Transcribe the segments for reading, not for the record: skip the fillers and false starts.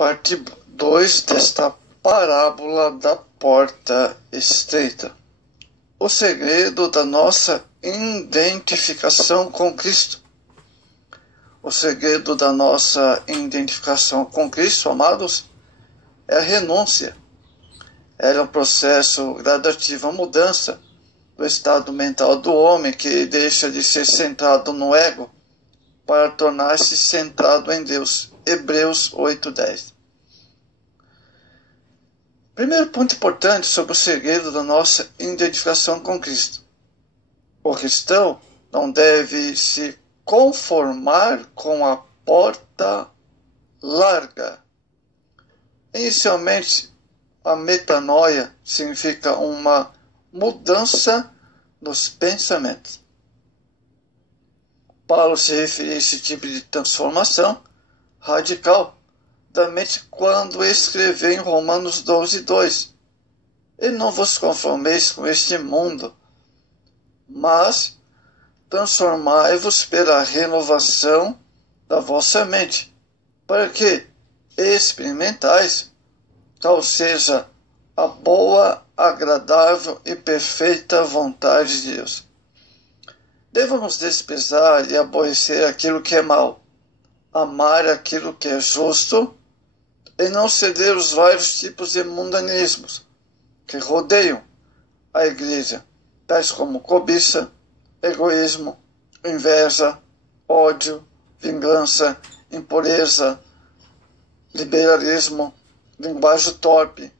Parte 2 desta parábola da porta estreita. O segredo da nossa identificação com Cristo. O segredo da nossa identificação com Cristo, amados, é a renúncia. É um processo gradativo, a mudança do estado mental do homem que deixa de ser centrado no ego para tornar-se centrado em Deus. Hebreus 8:10. Primeiro ponto importante sobre o segredo da nossa identificação com Cristo. O cristão não deve se conformar com a porta larga. Inicialmente, a metanoia significa uma mudança nos pensamentos. Paulo se referia a esse tipo de transformação radical da mente quando escreveu em Romanos 12:2. E não vos conformeis com este mundo, mas transformai-vos pela renovação da vossa mente, para que experimentais qual seja a boa, agradável e perfeita vontade de Deus. Devemos desprezar e aborrecer aquilo que é mal, amar aquilo que é justo e não ceder os vários tipos de mundanismos que rodeiam a igreja, tais como cobiça, egoísmo, inveja, ódio, vingança, impureza, liberalismo, linguagem torpe.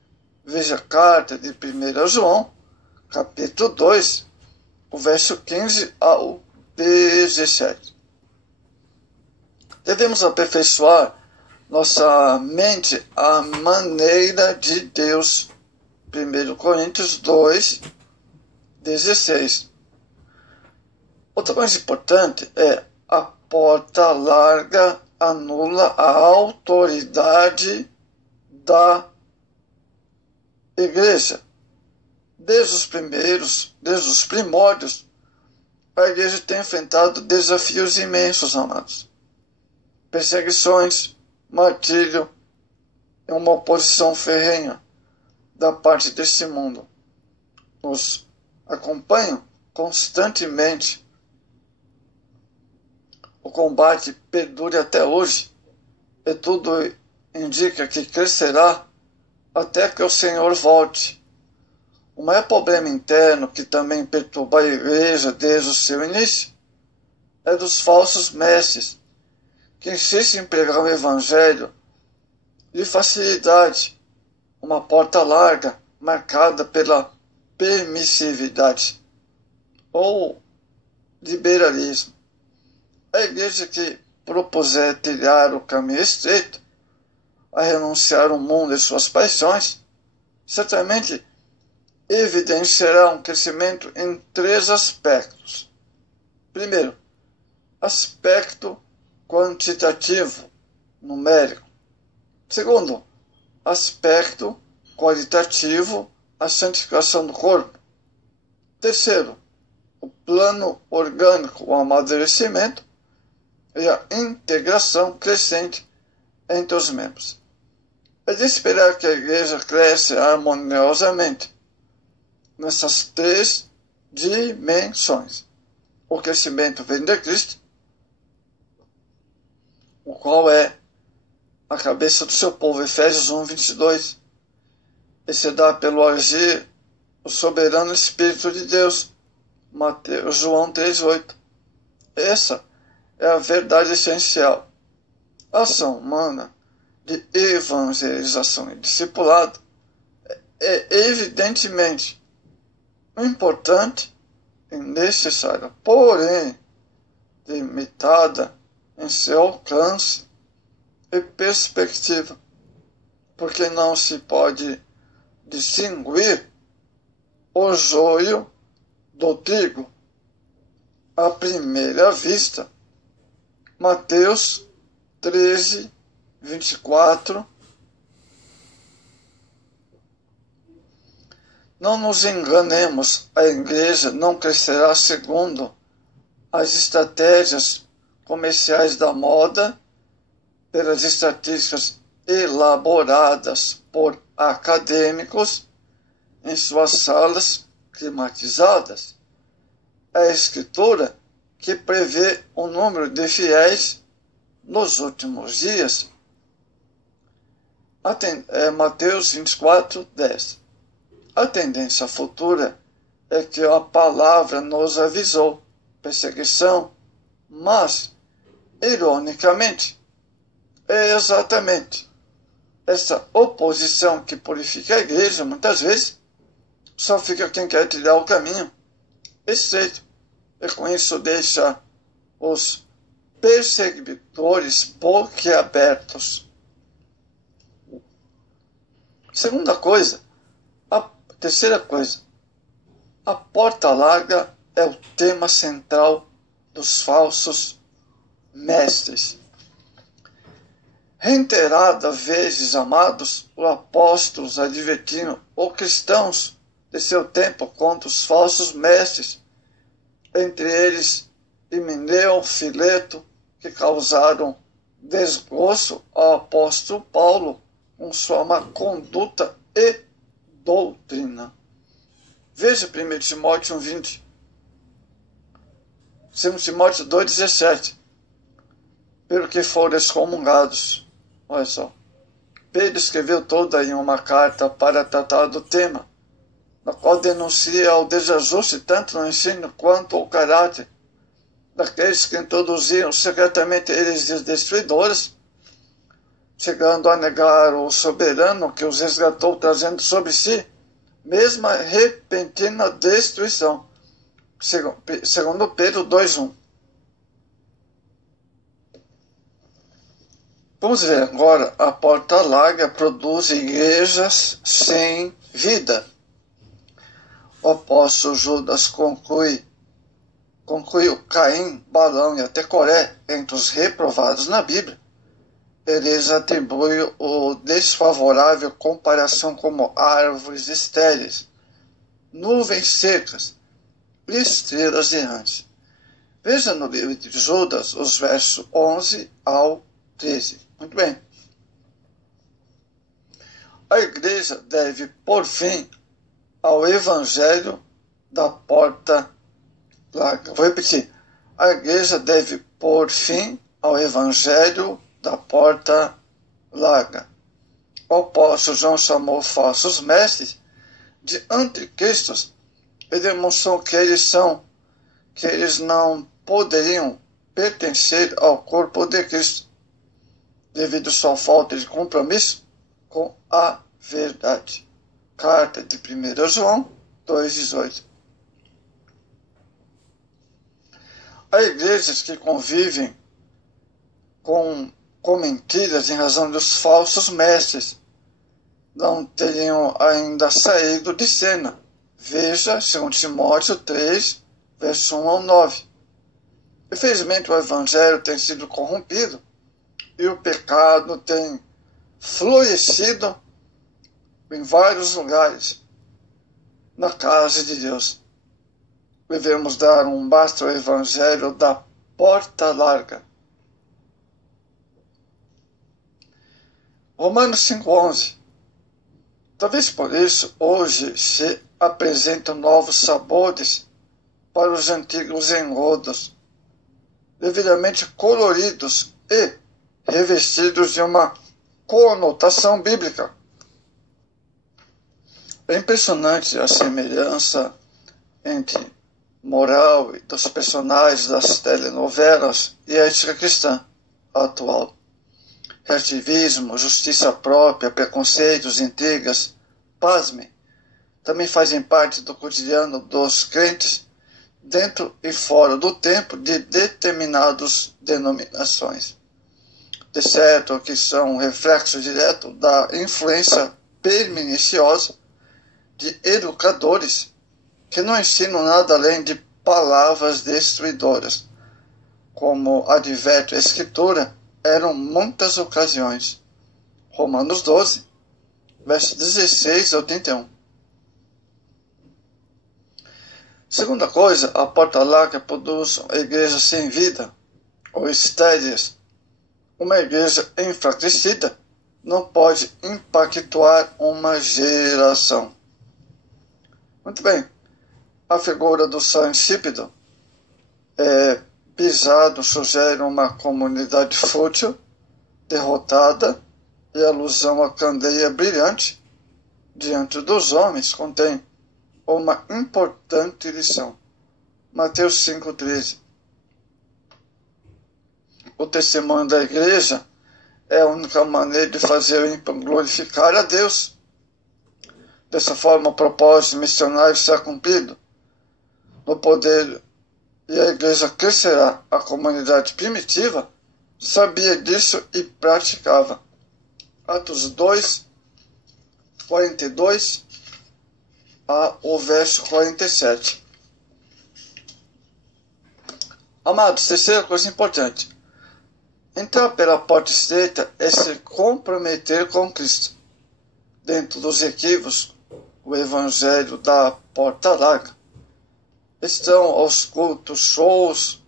Veja a carta de 1 João, capítulo 2, o verso 15 ao 17. Devemos aperfeiçoar nossa mente à maneira de Deus. 1 Coríntios 2, 16. Outra coisa importante é a porta larga anula a autoridade da igreja. Desde os primórdios, a igreja tem enfrentado desafios imensos, amados. Perseguições, martírio e uma oposição ferrenha da parte desse mundo. Nos acompanham constantemente. O combate perdura até hoje e tudo indica que crescerá até que o Senhor volte. O maior problema interno que também perturba a igreja desde o seu início é dos falsos mestres que insistem em pregar o evangelho de facilidade, uma porta larga marcada pela permissividade ou liberalismo. A igreja que propuser trilhar o caminho estreito, a renunciar ao mundo e suas paixões, certamente evidenciará um crescimento em 3 aspectos. Primeiro, aspecto quantitativo, numérico. Segundo, aspecto qualitativo, a santificação do corpo. Terceiro, o plano orgânico, o amadurecimento e a integração crescente entre os membros. É de esperar que a igreja cresça harmoniosamente nessas 3 dimensões. O crescimento vem de Cristo, o qual é a cabeça do seu povo, Efésios 1:22. E se dá pelo agir o soberano Espírito de Deus, João 3:8. Essa é a verdade essencial. A ação humana de evangelização e discipulado é evidentemente importante e necessária, porém limitada em seu alcance e perspectiva, porque não se pode distinguir o joio do trigo à primeira vista. Mateus 13, 24. Não nos enganemos, a igreja não crescerá segundo as estratégias comerciais da moda, pelas estatísticas elaboradas por acadêmicos em suas salas climatizadas. É a Escritura que prevê o número de fiéis nos últimos dias. Mateus 24, 10. A tendência futura é que a palavra nos avisou perseguição, mas, ironicamente, é exatamente essa oposição que purifica a igreja, muitas vezes, só fica quem quer trilhar o caminho estreito, e com isso deixa os perseguidores boquiabertos. Terceira coisa, a porta larga é o tema central dos falsos mestres. Reiteradas vezes, amados, os apóstolos advertiram os cristãos de seu tempo contra os falsos mestres, entre eles Himeneu, Fileto, que causaram desgosto ao apóstolo Paulo com sua má conduta e doutrina. Veja 1 Timóteo 1,20. 2 Timóteo 2,17. Pelo que foram excomungados. Olha só. Pedro escreveu toda em uma carta para tratar do tema, na qual denuncia o desajuste tanto no ensino quanto ao caráter daqueles que introduziram secretamente heresias destruidoras, chegando a negar o soberano que os resgatou, trazendo sobre si mesma repentina destruição. Segundo Pedro 2,1. Vamos ver agora, a porta larga produz igrejas sem vida. O apóstolo Judas concluiu Caim, Balão e até Coré entre os reprovados na Bíblia. Eles atribuem o desfavorável comparação como árvores estéreis, nuvens secas e estrelas errantes. Veja no livro de Judas os versos 11 ao 13. Muito bem. A igreja deve pôr fim ao evangelho da porta larga. Vou repetir. A igreja deve pôr fim ao evangelho da porta larga. O apóstolo João chamou falsos mestres de anticristos e demonstrou que eles não poderiam pertencer ao corpo de Cristo, devido à sua falta de compromisso com a verdade. Carta de 1 João 2,18. Há igrejas que convivem com mentiras em razão dos falsos mestres não teriam ainda saído de cena. Veja 2 Timóteo 3, verso 1 ao 9. Infelizmente o evangelho tem sido corrompido e o pecado tem florescido em vários lugares na casa de Deus. Devemos dar um basta ao evangelho da porta larga. Romanos 5,11. Talvez por isso hoje se apresentam novos sabores para os antigos engodos, devidamente coloridos e revestidos de uma conotação bíblica. É impressionante a semelhança entre moral dos personagens das telenovelas e a ética cristã atual. Relativismo, justiça própria, preconceitos, intrigas, pasmem, também fazem parte do cotidiano dos crentes dentro e fora do templo de determinadas denominações. De certo que são um reflexo direto da influência perniciosa de educadores que não ensinam nada além de palavras destruidoras. Como adverte a Escritura, eram muitas ocasiões. Romanos 12, versos 16 ao 31. Segunda coisa, a porta larga produz uma igreja sem vida, ou estéreis, uma igreja enfraquecida, não pode impactuar uma geração. Muito bem, a figura do sal insípido pisado sugere uma comunidade fútil, derrotada, e a alusão à candeia brilhante diante dos homens contém uma importante lição. Mateus 5,13. O testemunho da igreja é a única maneira de fazer o ímpio glorificar a Deus. Dessa forma, o propósito missionário será cumprido no poder e a igreja crescerá. A comunidade primitiva sabia disso e praticava. Atos 2, 42 ao verso 47. Amados, terceira coisa importante. Entrar pela porta estreita é se comprometer com Cristo. Dentro dos equívocos, o evangelho da porta larga estão os cultos shows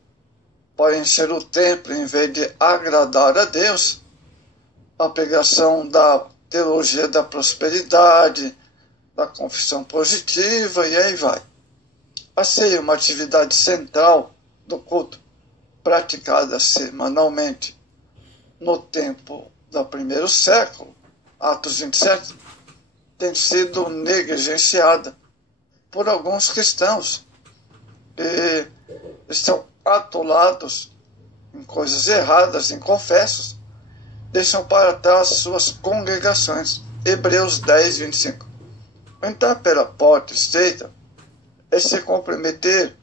para encher o templo em vez de agradar a Deus, a pregação da teologia da prosperidade, da confissão positiva e aí vai. A ceia é uma atividade central do culto, praticada semanalmente no tempo do primeiro século, Atos 27, tem sido negligenciada por alguns cristãos que estão atolados em coisas erradas, em confessos, deixam para trás suas congregações. Hebreus 10, 25. Entrar pela porta estreita é se comprometer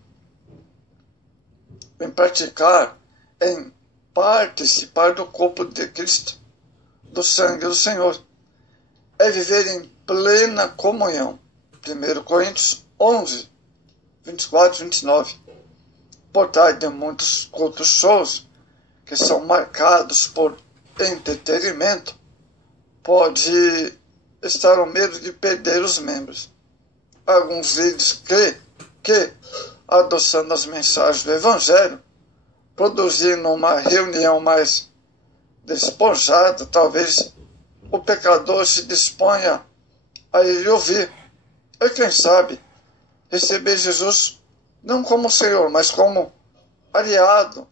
em praticar, em participar do corpo de Cristo, do sangue do Senhor. É viver em plena comunhão. 1 Coríntios 11, 24 e 29. Por trás de muitos cultos shows que são marcados por entretenimento, pode estar o medo de perder os membros. Alguns líderes creem que, adoçando as mensagens do Evangelho, produzindo uma reunião mais despojada, talvez o pecador se disponha a ele ouvir. E quem sabe, receber Jesus não como Senhor, mas como aliado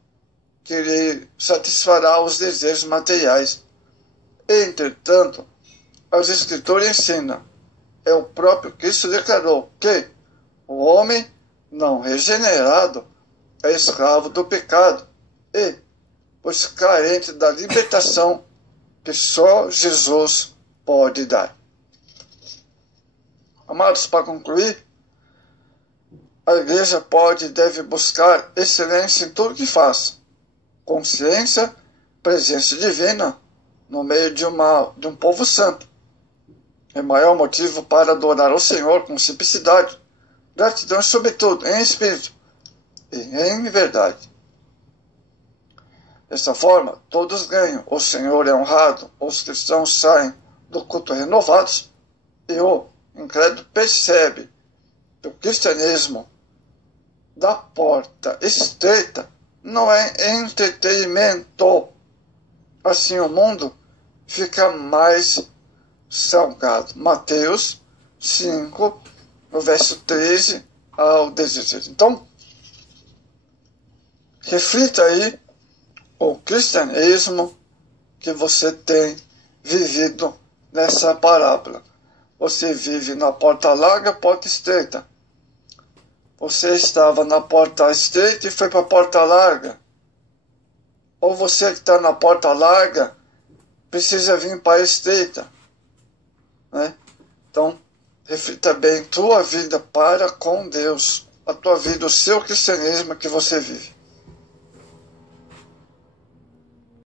que lhe satisfará os desejos materiais. Entretanto, as Escrituras ensinam, o próprio Cristo declarou que o homem não regenerado é escravo do pecado e, pois carente da libertação que só Jesus pode dar. Amados, para concluir, a igreja pode e deve buscar excelência em tudo que faz, consciência, presença divina no meio de um povo santo. É maior motivo para adorar ao Senhor com simplicidade, gratidão e, sobretudo, em espírito e em verdade. Dessa forma, todos ganham. O Senhor é honrado, os cristãos saem do culto renovados e o incrédulo percebe que o cristianismo da porta estreita não é entretenimento. Assim o mundo fica mais salgado. Mateus 5, no verso 13 ao 16. Então, reflita aí o cristianismo que você tem vivido nessa parábola. Você vive na porta larga, porta estreita. Você estava na porta estreita e foi para a porta larga. Ou você que está na porta larga precisa vir para a estreita. Né? Então, reflita bem tua vida para com Deus. A tua vida, o seu cristianismo que você vive.